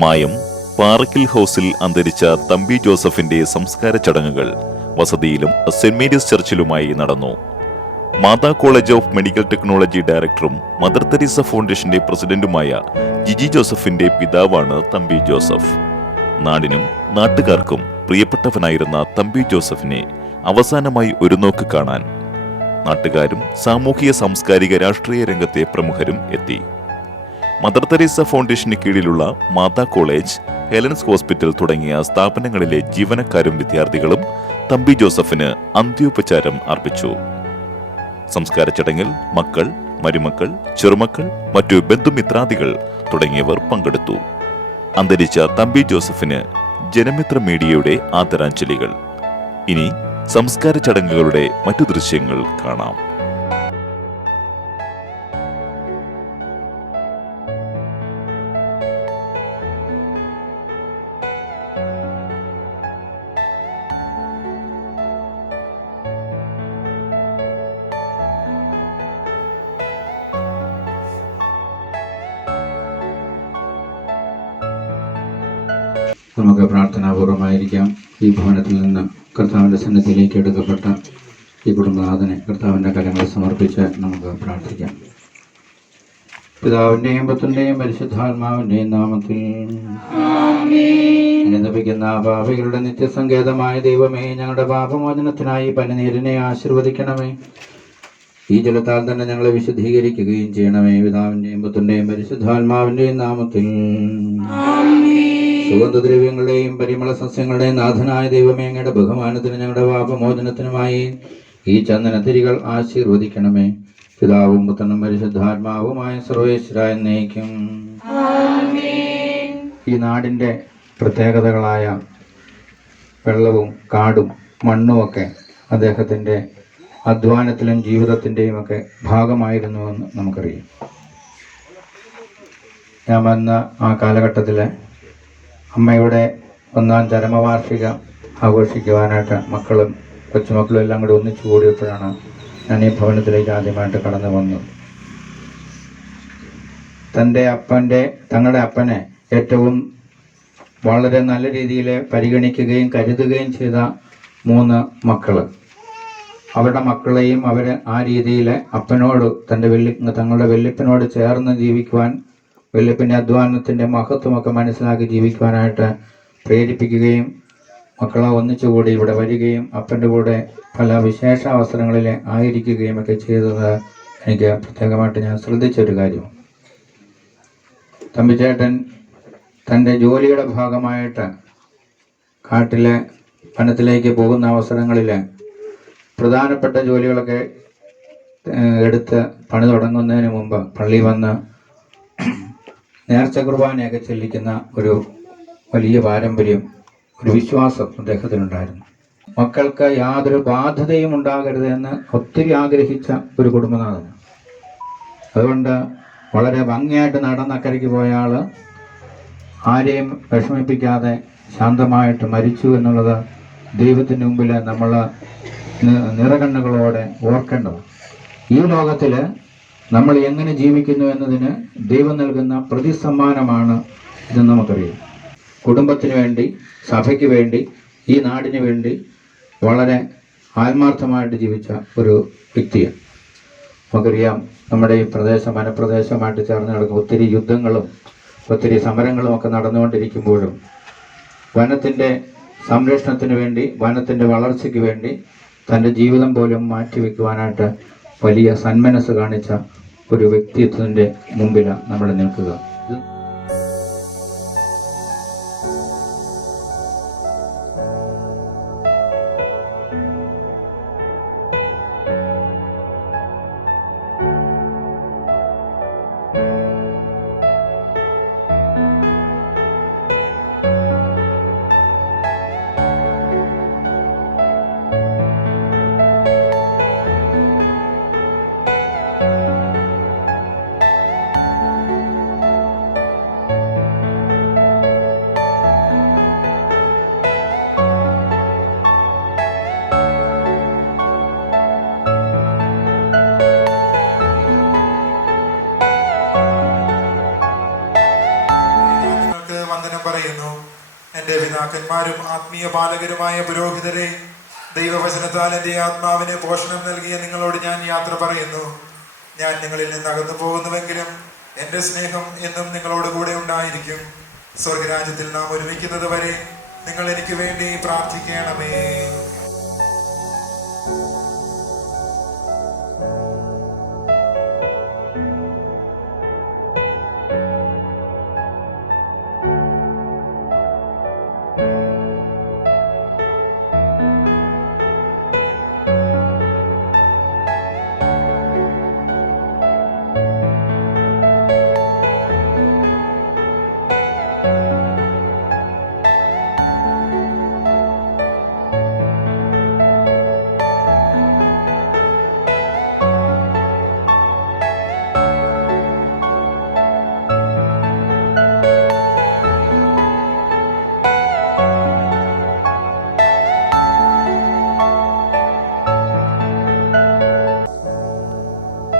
മായം പാറക്കിൽ ഹൗസിൽ അന്തരിച്ച തമ്പി ജോസഫിന്റെ സംസ്കാര ചടങ്ങുകൾ വസതിയിലും സെന്റ് മേരീസ് ചർച്ചിലുമായി നടന്നു. Mata college of medical technology ഡയറക്ടറും മദർ തെരേസ ഫൗണ്ടേഷന്റെ പ്രസിഡന്റുമായ ജിജി ജോസഫിന്റെ പിതാവാണ് തമ്പി ജോസഫ്. നാടിനും നാട്ടുകാർക്കും പ്രിയപ്പെട്ടവനായിരുന്ന തമ്പി ജോസഫിനെ അവസാനമായി ഒരു നോക്ക് കാണാൻ നാട്ടുകാരും സാമൂഹിക സാംസ്കാരിക രാഷ്ട്രീയ രംഗത്തെ പ്രമുഖരും എത്തി. മദർ തെരേസ ഫൗണ്ടേഷന് കീഴിലുള്ള മാതാ കോളേജ് ഹെലൻസ് ഹോസ്പിറ്റൽ തുടങ്ങിയ സ്ഥാപനങ്ങളിലെ ജീവനക്കാരും വിദ്യാർത്ഥികളും തമ്പി ജോസഫിന് അന്ത്യോപചാരം അർപ്പിച്ചു. സംസ്കാര ചടങ്ങിൽ മക്കൾ മരുമക്കൾ ചെറുമക്കൾ മറ്റു ബന്ധുമിത്രാദികൾ തുടങ്ങിയവർ പങ്കെടുത്തു. അന്തരിച്ച തമ്പി ജോസഫിന് ജനമിത്ര മീഡിയയുടെ ആദരാഞ്ജലികൾ. ഇനി സംസ്കാര ചടങ്ങുകളുടെ മറ്റു ദൃശ്യങ്ങൾ കാണാം. നമുക്ക് പ്രാർത്ഥനാപൂർവമായിരിക്കാം. ഈ ഭവനത്തിൽ നിന്ന് കർത്താവിന്റെ സന്നിധിയിലേക്ക് എടുക്കപ്പെട്ട ഈ കുടുംബനാഥനെ കർത്താവിന്റെ കരങ്ങൾ സമർപ്പിച്ച് നമുക്ക് പ്രാർത്ഥിക്കാം. പിതാവിന്റെയും പുത്രന്റെയും പരിശുദ്ധാത്മാവിന്റെയും നാമത്തിൽ അനുദപിക്കുന്ന പാപികളുടെ നിത്യസങ്കേതമായ ദൈവമേ ഞങ്ങളുടെ പാപമോചനത്തിനായി പനിനീരിനെ ആശീർവദിക്കണമേ. ഈ ജലത്താൽ തന്നെ ഞങ്ങളെ വിശുദ്ധീകരിക്കുകയും ചെയ്യണമേ. പിതാവിന്റെയും പുത്രന്റെയും പരിശുദ്ധാത്മാവിന്റെയും നാമത്തിൽ സുഗന്ധദ്രവ്യങ്ങളുടെയും പരിമള സസ്യങ്ങളുടെയും നാഥനായ ദൈവമേ അങ്ങയുടെ ബഹുമാനത്തിന് ഞങ്ങളുടെ പാപമോചനത്തിനുമായി ഈ ചന്ദനത്തിരികൾ ആശീർവദിക്കണമേ. പിതാവും പുത്രനും പരിശുദ്ധാത്മാവുമായ സർവേശ്വരായ നയിക്കും ഈ നാടിന്റെ പ്രത്യേകതകളായ വെള്ളവും കാടും മണ്ണുമൊക്കെ അദ്ദേഹത്തിന്റെ അധ്വാനത്തിലും ജീവിതത്തിന്റെയും ഒക്കെ ഭാഗമായിരുന്നുവെന്ന് നമുക്കറിയാം. ഞാൻ വന്ന ആ കാലഘട്ടത്തിൽ അമ്മയുടെ ഒന്നാം ചരമവാർഷിക ആഘോഷിക്കുവാനായിട്ട് മക്കളും കൊച്ചുമക്കളും എല്ലാം കൂടി ഒന്നിച്ചു കൂടിയപ്പോഴാണ് ഞാൻ ഈ ഭവനത്തിലേക്ക് ആദ്യമായിട്ട് കടന്നു വന്നത്. തന്റെ അപ്പന്റെ തങ്ങളുടെ അപ്പനെ ഏറ്റവും വളരെ നല്ല രീതിയിൽ പരിഗണിക്കുകയും കരുതുകയും ചെയ്ത മൂന്ന് മക്കൾ അവരുടെ മക്കളെയും അവർ ആ രീതിയിൽ അപ്പനോട് തന്റെ വെല്ലി തങ്ങളുടെ വെല്ലിപ്പനോട് ചേർന്ന് ജീവിക്കുവാൻ വെല്ലിപ്പിന്റെ അധ്വാനത്തിന്റെ മഹത്വമൊക്കെ മനസ്സിലാക്കി ജീവിക്കുവാനായിട്ട് പ്രേരിപ്പിക്കുകയും മക്കളെ ഒന്നിച്ചുകൂടി ഇവിടെ വരികയും അപ്പന്റെ കൂടെ പല വിശേഷ അവസരങ്ങളിൽ ആയിരിക്കുകയും ഒക്കെ ചെയ്തത് എനിക്ക് പ്രത്യേകമായിട്ട് ഞാൻ ശ്രദ്ധിച്ചൊരു കാര്യമാണ്. തമ്പിച്ചേട്ടൻ തന്റെ ജോലിയുടെ ഭാഗമായിട്ട് കാട്ടിലെ വനത്തിലേക്ക് പോകുന്ന അവസരങ്ങളിൽ പ്രധാനപ്പെട്ട ജോലികളൊക്കെ എടുത്ത് പണി തുടങ്ങുന്നതിന് മുമ്പ് പള്ളി വന്ന് നേർച്ച കുർബാനയൊക്കെ ചെല്ലിക്കുന്ന ഒരു വലിയ പാരമ്പര്യം ഒരു വിശ്വാസം അദ്ദേഹത്തിനുണ്ടായിരുന്നു. മക്കൾക്ക് യാതൊരു ബാധ്യതയും ഉണ്ടാകരുത് എന്ന് ഒത്തിരി ആഗ്രഹിച്ച ഒരു കുടുംബനാഥന് അതുകൊണ്ട് വളരെ ഭംഗിയായിട്ട് നടന്നക്കരയ്ക്ക് പോയ ആൾ ആരെയും വിഷമിപ്പിക്കാതെ ശാന്തമായിട്ട് മരിച്ചു എന്നുള്ളത് ദൈവത്തിന് മുമ്പിൽ നമ്മൾ നിറകണ്ണുകളോടെ ഓർക്കേണ്ടതാണ്. ഈ ലോകത്തിൽ നമ്മൾ എങ്ങനെ ജീവിക്കുന്നു എന്നതിന് ദൈവം നൽകുന്ന പ്രതിസമ്മാനമാണ് ഇതെന്ന് നമുക്കറിയാം. കുടുംബത്തിന് വേണ്ടി സഭയ്ക്ക് വേണ്ടി ഈ നാടിന് വേണ്ടി വളരെ ആത്മാർത്ഥമായിട്ട് ജീവിച്ച ഒരു വ്യക്തിയാണ്. നമുക്കറിയാം നമ്മുടെ ഈ പ്രദേശം വനപ്രദേശമായിട്ട് ചേർന്ന് നടക്കുന്ന ഒത്തിരി യുദ്ധങ്ങളും ഒത്തിരി സമരങ്ങളും ഒക്കെ നടന്നുകൊണ്ടിരിക്കുമ്പോഴും വനത്തിന്റെ സംരക്ഷണത്തിന് വേണ്ടി വനത്തിന്റെ വളർച്ചയ്ക്ക് വേണ്ടി തന്റെ ജീവിതം പോലും മാറ്റിവെക്കുവാനായിട്ട് വലിയ സന്മനസ് കാണിച്ച ഒരു വ്യക്തിത്വത്തിന്റെ മുമ്പിലാണ് നമ്മൾ നിൽക്കുക. പിതാക്കന്മാരും ആത്മീയ പാലകരുമായ പുരോഹിതരെ ദൈവവചനത്താൽ എന്റെ ആത്മാവിന് പോഷണം നൽകിയ നിങ്ങളോട് ഞാൻ യാത്ര പറയുന്നു. ഞാൻ നിങ്ങളിൽ നിന്ന് അകന്നു പോകുന്നുവെങ്കിലും എന്റെ സ്നേഹം എന്നും നിങ്ങളോട് കൂടെ ഉണ്ടായിരിക്കും. സ്വർഗരാജ്യത്തിൽ നാം ഒരുമിക്കുന്നത് വരെ നിങ്ങൾ എനിക്ക് വേണ്ടി പ്രാർത്ഥിക്കണമേ.